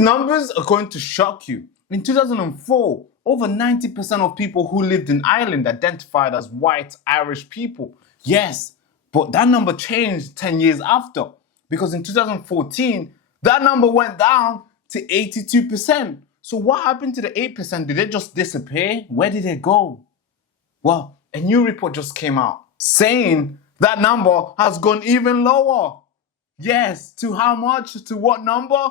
numbers are going to shock you. In 2004, over 90% of people who lived in Ireland identified as white Irish people. Yes, but that number changed 10 years after, because in 2014, that number went down to 82%. So what happened to the 8%? Did they just disappear? Where did they go? Well, a new report just came out saying that number has gone even lower. Yes, to how much? To what number?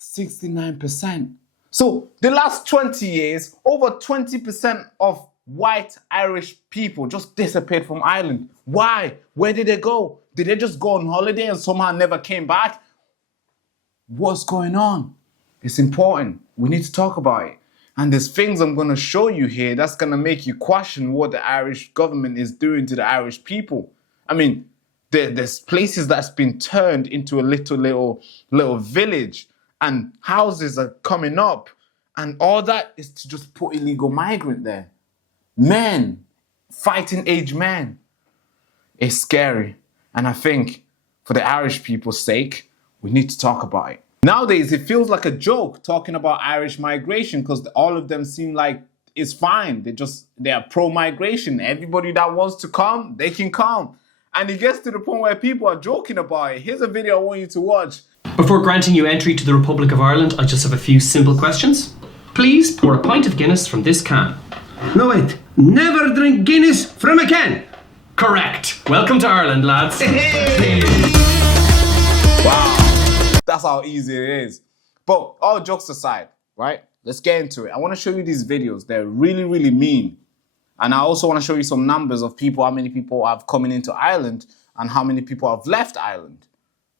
69%. So the last 20 years, over 20% of white Irish people just disappeared from Ireland. Why? Where did they go? Did they just go on holiday and somehow never came back? What's going on? It's important. We need to talk about it. And there's things I'm going to show you here that's going to make you question what the Irish government is doing to the Irish people. I mean, there's places that's been turned into a little village, and houses are coming up, and all that is to just put illegal migrant there. Men, fighting age men. It's scary. And I think for the Irish people's sake, we need to talk about it. Nowadays, it feels like a joke talking about Irish migration because all of them seem like it's fine. They are pro-migration. Everybody that wants to come, they can come. And it gets to the point where people are joking about it. Here's a video I want you to watch. Before granting you entry to the Republic of Ireland, I just have a few simple questions. Please pour a pint of Guinness from this can. No, wait. Never drink Guinness from a can. Correct. Welcome to Ireland, lads. Wow. That's how easy it is. But all jokes aside, right? Let's get into it. I want to show you these videos. They're really, really mean. And I also want to show you some numbers of people, how many people have coming into Ireland and how many people have left Ireland.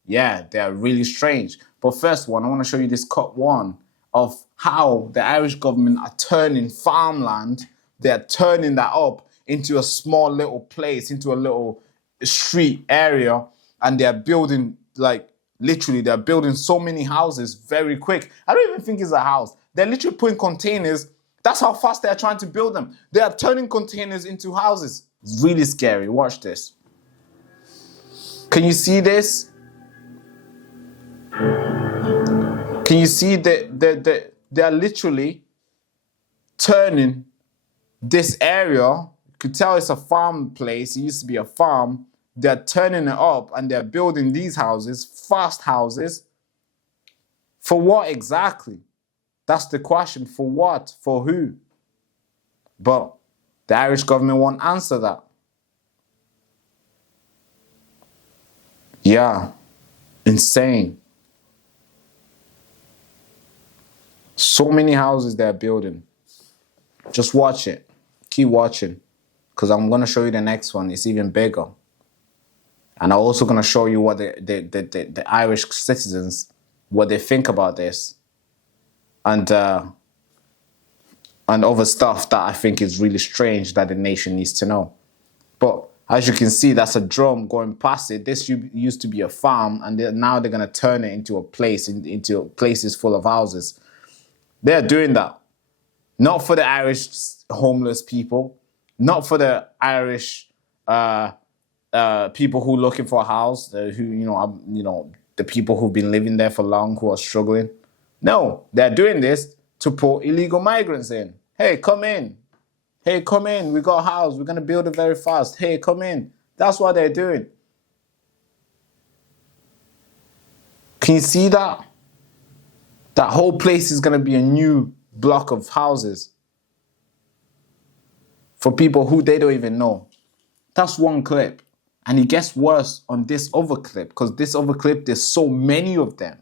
Yeah, they're really strange. But first one, I want to show you this cut one of how the Irish government are turning farmland, they're turning that up into a small little place, into a little street area, and they're building, like, literally, they're building so many houses very quick. I don't even think it's a house. They're literally putting containers. That's how fast they're trying to build them. They are turning containers into houses. It's really scary. Watch this. Can you see this? Can you see that they're literally turning this area? You could tell it's a farm place. It used to be a farm. They're turning it up and they're building these houses, fast houses. For what exactly? That's the question. For what? For who? But the Irish government won't answer that. Yeah. Insane. So many houses they're building. Just watch it. Keep watching. Because I'm going to show you the next one. It's even bigger. And I'm also going to show you what the Irish citizens, what they think about this. And other stuff that I think is really strange that the nation needs to know. But as you can see, that's a drum going past it. This used to be a farm, and now they're going to turn it into a place, into places full of houses. They're doing that. Not for the Irish homeless people, not for the Irish people who are looking for a house, the people who've been living there for long, who are struggling. No, they're doing this to put illegal migrants in. Hey, come in. Hey, come in. We got a house. We're going to build it very fast. Hey, come in. That's what they're doing. Can you see that? That whole place is going to be a new block of houses for people who they don't even know. That's one clip. And it gets worse on this other clip, because this other clip, there's so many of them.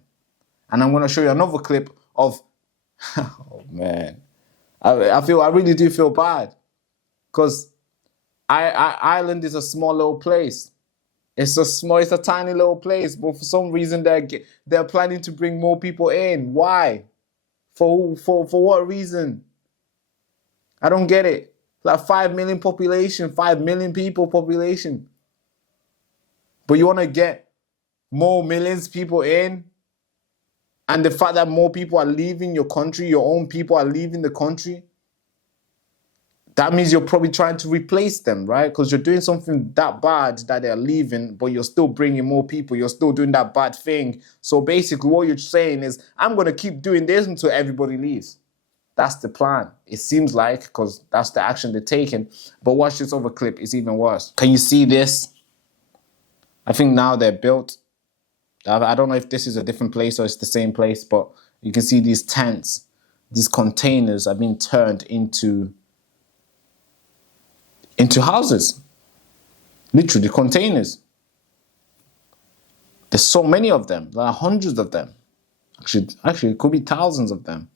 And I'm going to show you another clip of, oh man, I really do feel bad, because Ireland is a small little place. It's a tiny little place, but for some reason they're planning to bring more people in. Why? For what reason? I don't get it. Like 5 million population, 5 million people population. But you want to get more millions of people in? And the fact that more people are leaving your country, your own people are leaving the country, that means you're probably trying to replace them, right? Because you're doing something that bad that they're leaving, but you're still bringing more people. You're still doing that bad thing. So basically what you're saying is, I'm going to keep doing this until everybody leaves. That's the plan. It seems like, because that's the action they're taking. But watch this other clip. It's even worse. Can you see this? I think now they're built. I don't know if this is a different place or it's the same place, but you can see these tents, these containers are being turned into houses. Literally containers. There's so many of them. There are hundreds of them. Actually, it could be thousands of them.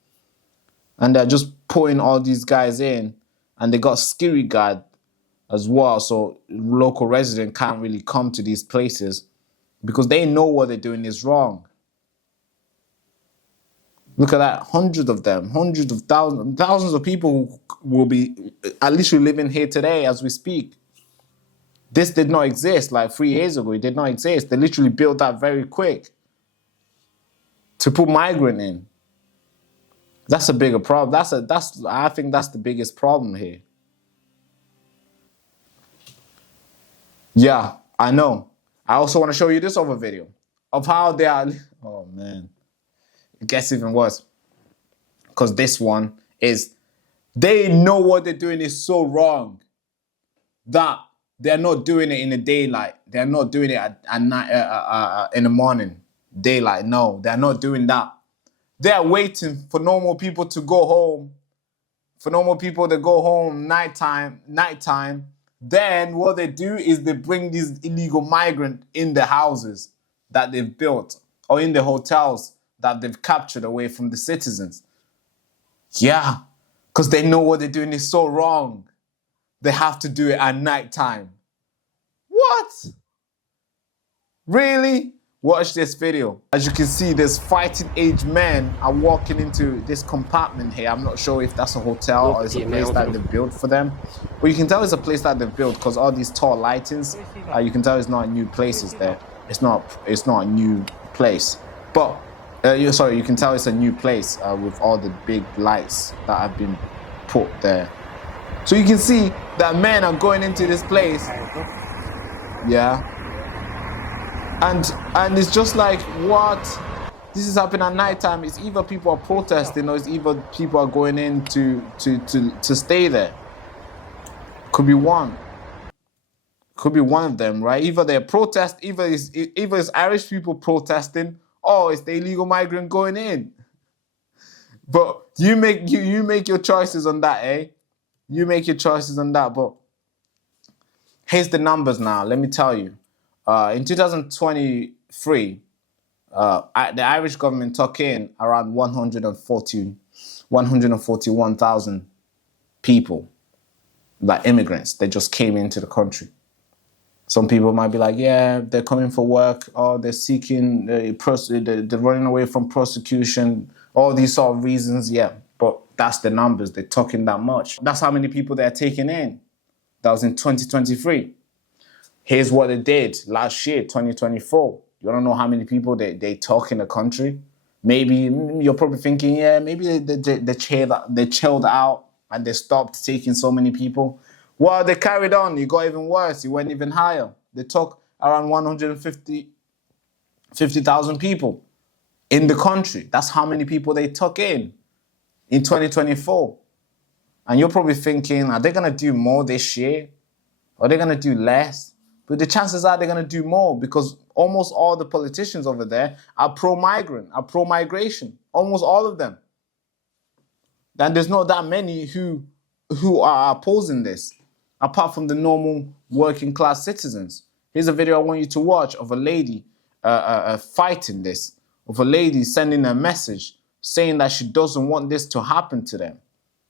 And they're just putting all these guys in, and they got security guard as well, so local residents can't really come to these places because they know what they're doing is wrong. Look at that, hundreds of them, hundreds of thousands of people will be at least living here today as we speak. This did not exist like 3 years ago. It did not exist. They literally built that very quick to put migrant in. That's a bigger problem. I think that's the biggest problem here. Yeah, I know. I also want to show you this other video of how they are. Oh man, it gets even worse. Because this one is, they know what they're doing is so wrong that they're not doing it in the daylight. They're not doing it at night, in the morning, daylight. No, they're not doing that. They're waiting for normal people to go home, for normal people to go home nighttime. Then what they do is they bring these illegal migrants in the houses that they've built or in the hotels that they've captured away from the citizens. Yeah, because they know what they're doing is so wrong. They have to do it at nighttime. What? Really? Watch this video. As you can see, there's fighting age men are walking into this compartment here. I'm not sure if that's a hotel or it's a place that they've built for them. But you can tell it's a place that they've built because all these tall lightings, you can tell it's not new places there. It's not a new place. But, you can tell it's a new place with all the big lights that have been put there. So you can see that men are going into this place. Yeah. And it's just like, what? This is happening at nighttime. It's either people are protesting or it's either people are going in to stay there. Could be one. Could be one of them, right? Either they're either it's Irish people protesting or it's the illegal migrant going in. But you make your choices on that, eh? You make your choices on that. But here's the numbers now. Let me tell you. In 2023, the Irish government took in around 141,000 people, like immigrants. They just came into the country. Some people might be like, yeah, they're coming for work, or they're seeking, they're running away from prosecution, all these sort of reasons, yeah. But that's the numbers. They're talking that much. That's how many people they're taking in. That was in 2023. Here's what they did last year, 2024. You don't know how many people they took in the country. Maybe you're probably thinking, yeah, maybe they chilled out and they stopped taking so many people. Well, they carried on. It got even worse. It went even higher. They took around 150,000 people in the country. That's how many people they took in 2024. And you're probably thinking, are they going to do more this year? Or are they going to do less? But the chances are they're going to do more because almost all the politicians over there are pro-migrant, are pro-migration. Almost all of them. And there's not that many who are opposing this, apart from the normal working class citizens. Here's a video I want you to watch of a lady fighting this, of a lady sending a message saying that she doesn't want this to happen to them.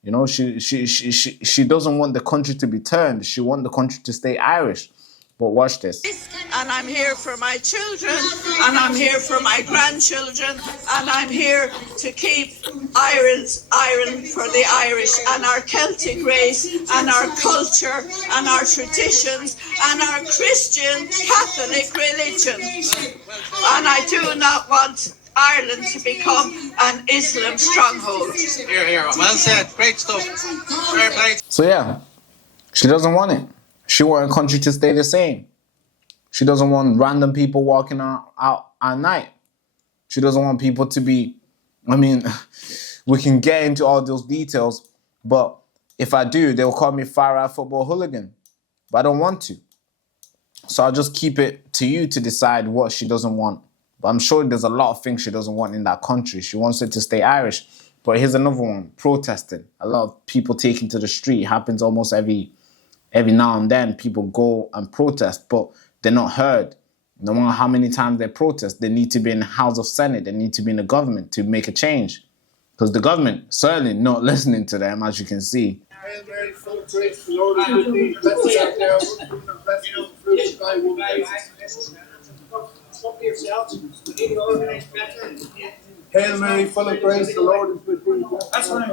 You know, she doesn't want the country to be turned. She wants the country to stay Irish. But watch this. And I'm here for my children, and I'm here for my grandchildren, and I'm here to keep Ireland for the Irish, and our Celtic race, and our culture, and our traditions, and our Christian Catholic religion. And I do not want Ireland to become an Islam stronghold. Here. Well said. Great stuff. Fair play. So yeah. She doesn't want it. She wants the country to stay the same. She doesn't want random people walking out at night. She doesn't want people to be, I mean, we can get into all those details, but if I do, they'll call me far-right football hooligan. But I don't want to. So I'll just keep it to you to decide what she doesn't want. But I'm sure there's a lot of things she doesn't want in that country. She wants it to stay Irish. But here's another one, protesting. A lot of people taking to the street. It happens almost every now and then. People go and protest, but they're not heard. No matter how many times they protest, they need to be in the House of Senate. They need to be in the government to make a change. Because the government certainly not listening to them, as you can see. Hail Mary, full of grace, the Lord is with thee. Blessed art thou among women, and blessed is the fruit of thy womb, Jesus. Hail Mary, full of grace, the Lord is with thee. That's what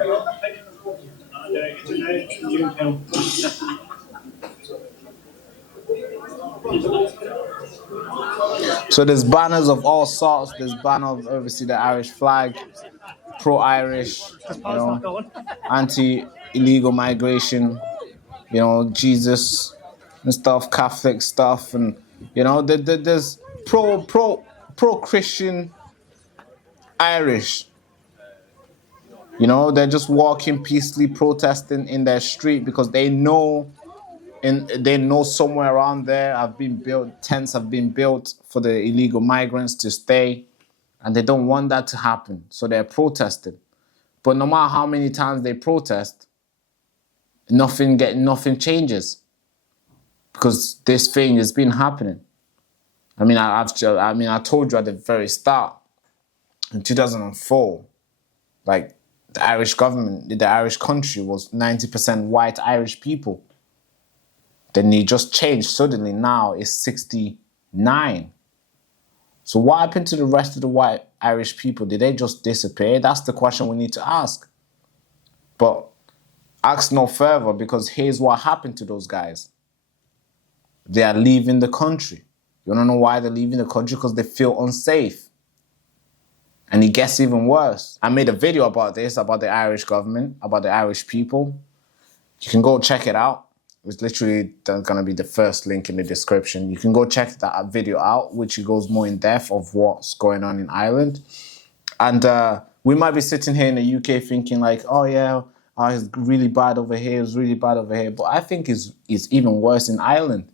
So there's banners of all sorts. There's banner of obviously the Irish flag, pro-Irish, anti-illegal migration, Jesus and stuff, Catholic stuff, and there's pro-Christian Irish. They're just walking peacefully, protesting in their street because they know somewhere around there tents have been built for the illegal migrants to stay, and they don't want that to happen, so they're protesting. But no matter how many times they protest, nothing changes, because this thing has been happening. I told you at the very start, in 2004, like the Irish government, the Irish country was 90% white Irish people. Then it just changed suddenly. Now it's 69. So what happened to the rest of the white Irish people? Did they just disappear? That's the question we need to ask. But ask no further, because here's what happened to those guys. They are leaving the country. You want to know why they're leaving the country? Because they feel unsafe. And it gets even worse. I made a video about this, about the Irish government, about the Irish people. You can go check it out. It's literally going to be the first link in the description. You can go check that video out, which goes more in depth of what's going on in Ireland. And we might be sitting here in the UK thinking like, oh yeah, it's really bad over here, it's really bad over here. But I think it's even worse in Ireland,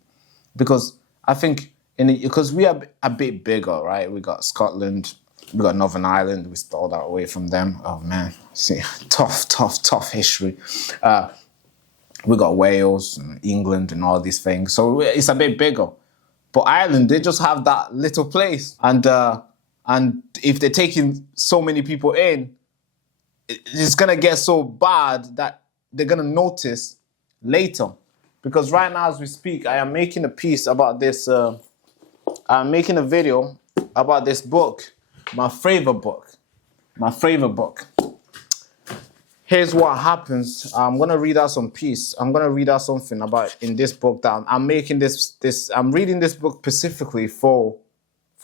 because I think because we are a bit bigger, right? We got Scotland, we got Northern Ireland, we stole that away from them. Oh man, see, tough history. We got Wales, and England, and all these things. So it's a bit bigger. But Ireland, they just have that little place. And if they're taking so many people in, it's going to get so bad that they're going to notice later. Because right now, as we speak, I am making a piece about this. I'm making a video about this book, my favorite book. Here's what happens. I'm gonna read out some piece. I'm gonna read out something about in this book that I'm making I'm reading this book specifically for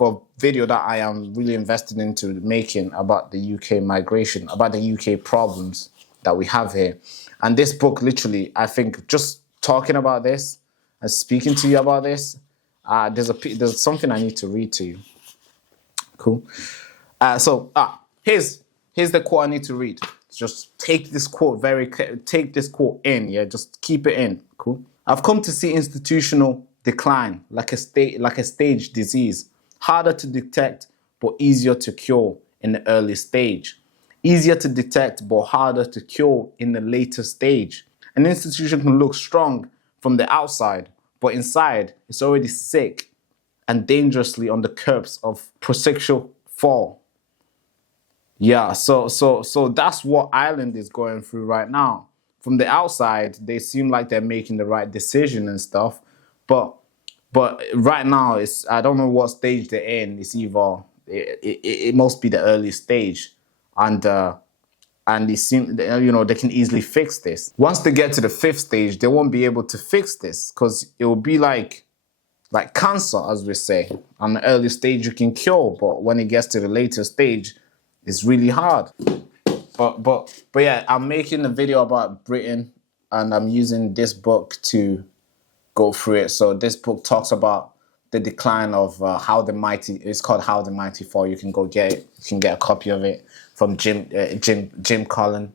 a video that I am really invested into making about the UK migration, about the UK problems that we have here. And this book, literally, I think just talking about this and speaking to you about this, there's something I need to read to you. Cool. Here's the quote I need to read. Just take this quote in, yeah. Just keep it in, cool. I've come to see institutional decline like a stage disease, harder to detect but easier to cure in the early stage, easier to detect but harder to cure in the later stage. An institution can look strong from the outside, but inside it's already sick and dangerously on the curbs of procedural fall. Yeah, so that's what Ireland is going through right now. From the outside, they seem like they're making the right decision and stuff, but right now I don't know what stage they're in. It's either it must be the early stage, and it seems they can easily fix this. Once they get to the fifth stage, they won't be able to fix this, because it will be like cancer, as we say. On the early stage you can cure, but when it gets to the later stage, it's really hard. But yeah, I'm making a video about Britain and I'm using this book to go through it. So this book talks about the decline of How the Mighty. It's called How the Mighty Fall. You can go get it. You can get a copy of it from Jim Collin.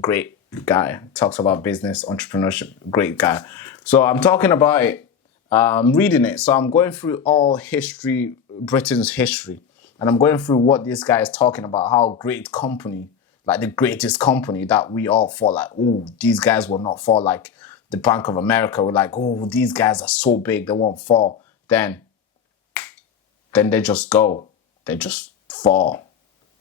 Great guy. Talks about business, entrepreneurship. Great guy. So I'm talking about it. I'm reading it. So I'm going through all history, Britain's history. And I'm going through what this guy is talking about, how great company, like the greatest company that we all fall like, ooh, these guys will not fall. Like the Bank of America, we're like, oh, these guys are so big, they won't fall. Then they just go. They just fall.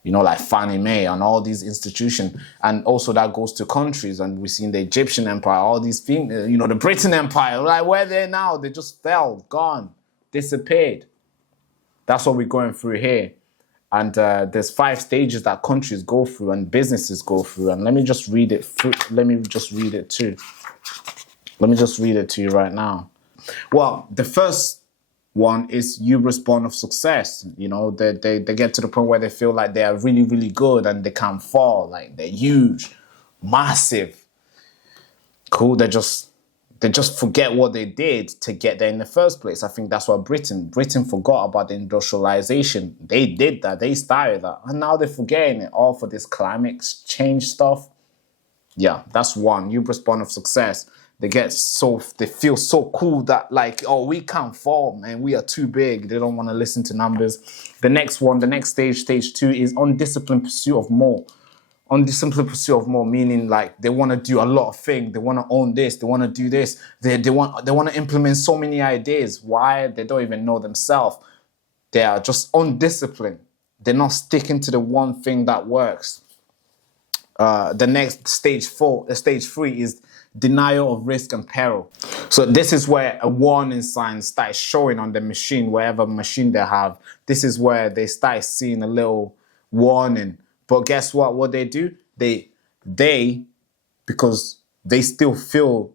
You know, like Fannie Mae and all these institutions. And also that goes to countries. And we've seen the Egyptian Empire, all these things, you know, the Britain Empire. Like, where they're now, they just fell, gone, disappeared. That's what we're going through here. And there's 5 stages that countries go through and businesses go through. And let me just read it. Let me just read it too. Let me just read it to you right now. Well, the first one is hubris born of success. You know, they get to the point where they feel like they are really, really good and they can't fall. Like they're huge, massive, cool. They just forget what they did to get there in the first place. I think that's what Britain forgot about the industrialization. They did that. They started that. And now they're forgetting it all for this climate change stuff. Yeah, that's one. Hubris born of success. They feel so cool that like, oh, we can't fall, man. We are too big. They don't want to listen to numbers. The next one, the next stage 2, is undisciplined pursuit of more. Undisciplined pursuit of more, meaning like they want to do a lot of things. They want to own this. They want to do this. They want to implement so many ideas. Why? They don't even know themselves. They are just undisciplined. They're not sticking to the one thing that works. The next stage 3 is denial of risk and peril. So this is where a warning sign starts showing on the machine, wherever machine they have. This is where they start seeing a little warning. But guess what? What they do? They because they still feel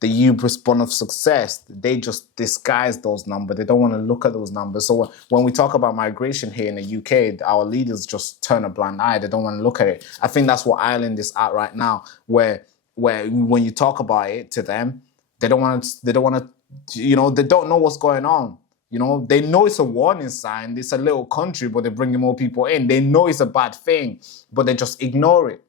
the hubris born of success, they just disguise those numbers. They don't want to look at those numbers. So when we talk about migration here in the UK, our leaders just turn a blind eye. They don't want to look at it. I think that's what Ireland is at right now, where when you talk about it to them, they don't want to, you know, they don't know what's going on. You know, they know it's a warning sign. It's a little country, but they're bringing more people in. They know it's a bad thing, but they just ignore it.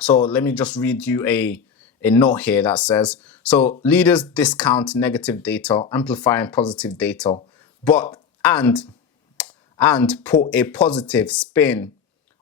So let me just read you a note here that says, so leaders discount negative data, amplifying positive data, and put a positive spin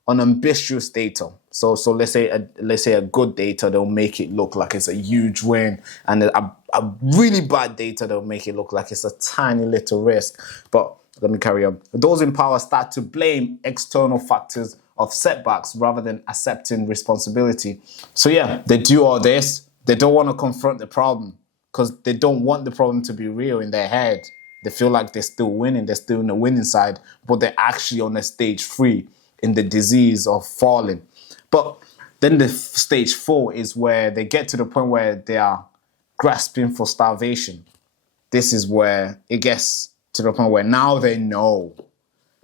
on ambitious data. So let's say a good data, they'll make it look like it's a huge win, and a really bad data, they'll make it look like it's a tiny little risk. But let me carry on. Those in power start to blame external factors of setbacks rather than accepting responsibility. So yeah, they do all this. They don't want to confront the problem because they don't want the problem to be real in their head. They feel like they're still winning. They're still in the winning side, but they're actually on a stage 3 in the disease of falling. But then the stage 4 is where they get to the point where they are grasping for starvation. This is where it gets to the point where now they know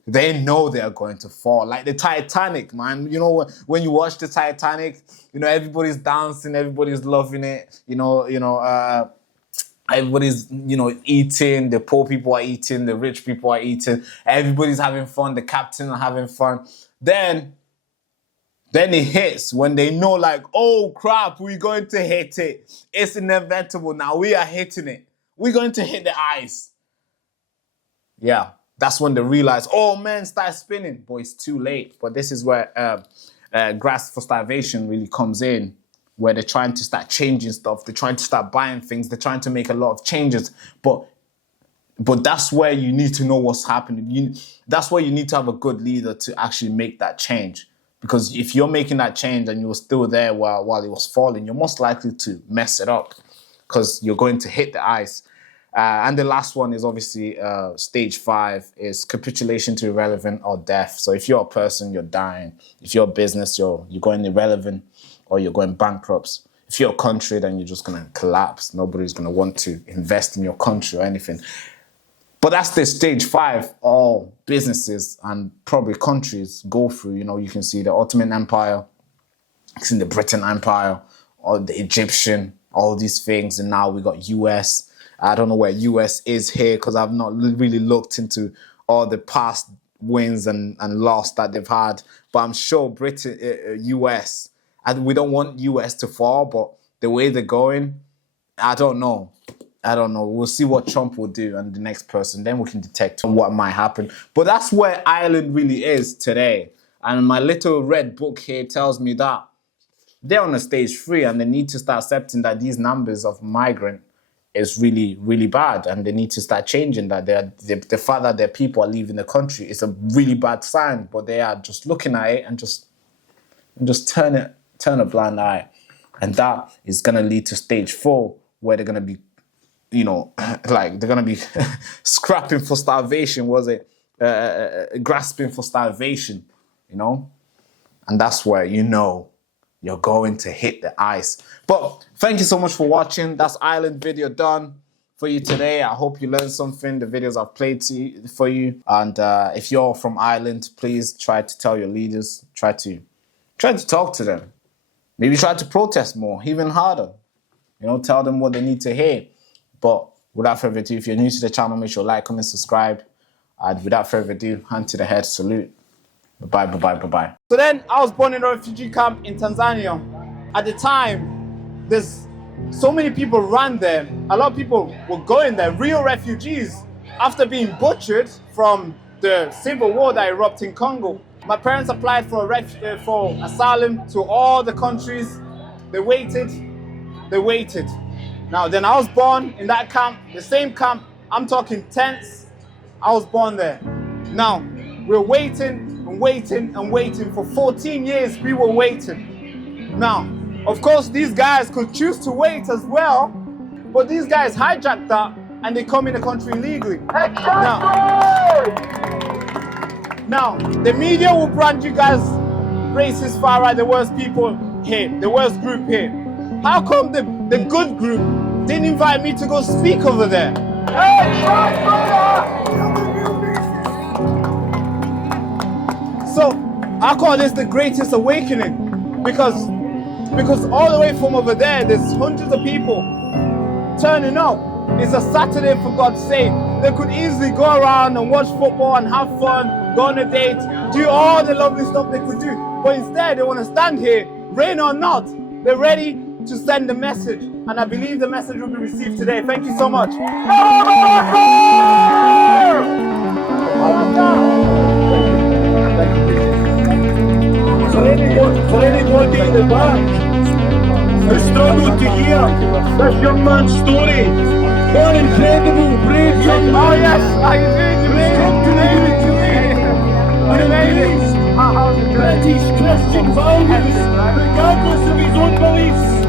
they are going to fall. Like the Titanic, man. You know, when you watch the Titanic, you know, everybody's dancing, everybody's loving it. Everybody's, you know, eating. The poor people are eating. The rich people are eating. Everybody's having fun. The captain are having fun. Then it hits when they know, like, oh crap, we're going to hit it. It's inevitable now. We are hitting it. We're going to hit the ice. Yeah, that's when they realize, oh man, start spinning. But it's too late. But this is where grasp for starvation really comes in, where they're trying to start changing stuff. They're trying to start buying things. They're trying to make a lot of changes. But that's where you need to know what's happening. That's where you need to have a good leader to actually make that change. Because if you're making that change and you're still there while it was falling, you're most likely to mess it up because you're going to hit the ice. And the last one is obviously stage 5 is capitulation to irrelevant or death. So if you're a person, you're dying. If you're a business, you're going irrelevant or you're going bankrupt. If you're a country, then you're just going to collapse. Nobody's going to want to invest in your country or anything. But that's the stage 5 all businesses and probably countries go through. You know, you can see the Ottoman Empire, you can see the Britain Empire, or the Egyptian, all these things, and now we got US. I don't know where US is here because I've not really looked into all the past wins and loss that they've had. But I'm sure Britain, US, and we don't want US to fall, but the way they're going, I don't know. We'll see what Trump will do and the next person. Then we can detect what might happen. But that's where Ireland really is today. And my little red book here tells me that they're on a stage 3 and they need to start accepting that these numbers of migrant is really, really bad. And they need to start changing that. The fact that their people are leaving the country is a really bad sign. But they are just looking at it and just turn a blind eye. And that is going to lead to stage 4, where they're going to be, like they're going to be scrapping for starvation, grasping for starvation, And that's where you're going to hit the ice. But thank you so much for watching. That's Ireland video done for you today. I hope you learned something. The videos I've played for you. And if you're from Ireland, please try to tell your leaders. Try to talk to them. Maybe try to protest more, even harder. Tell them what they need to hear. But without further ado, if you're new to the channel, make sure to like, comment, subscribe. And without further ado, hand to the head, salute. Bye, bye, bye, bye, bye. So then I was born in a refugee camp in Tanzania. At the time, there's so many people ran there. A lot of people were going there, real refugees, after being butchered from the civil war that erupted in Congo. My parents applied for asylum to all the countries. They waited. Now, then I was born in that camp, the same camp. I'm talking tents. I was born there. Now, we're waiting and waiting. For 14 years, we were waiting. Now, of course, these guys could choose to wait as well, but these guys hijacked that and they come in the country illegally. Now, the media will brand you guys racist, far right, the worst people here, the worst group here. How come the good group didn't invite me to go speak over there? So I call this the greatest awakening because all the way from over there, there's hundreds of people turning up. It's a Saturday, for God's sake. They could easily go around and watch football and have fun, go on a date, do all the lovely stuff they could do. But instead, they want to stand here, rain or not. They're ready to send a message. And I believe the message will be received today. Thank you so much. For anybody in the back who struggled to hear this young man's story, one incredible, brave young man. Oh yes, I British Christian values, regardless of his own beliefs.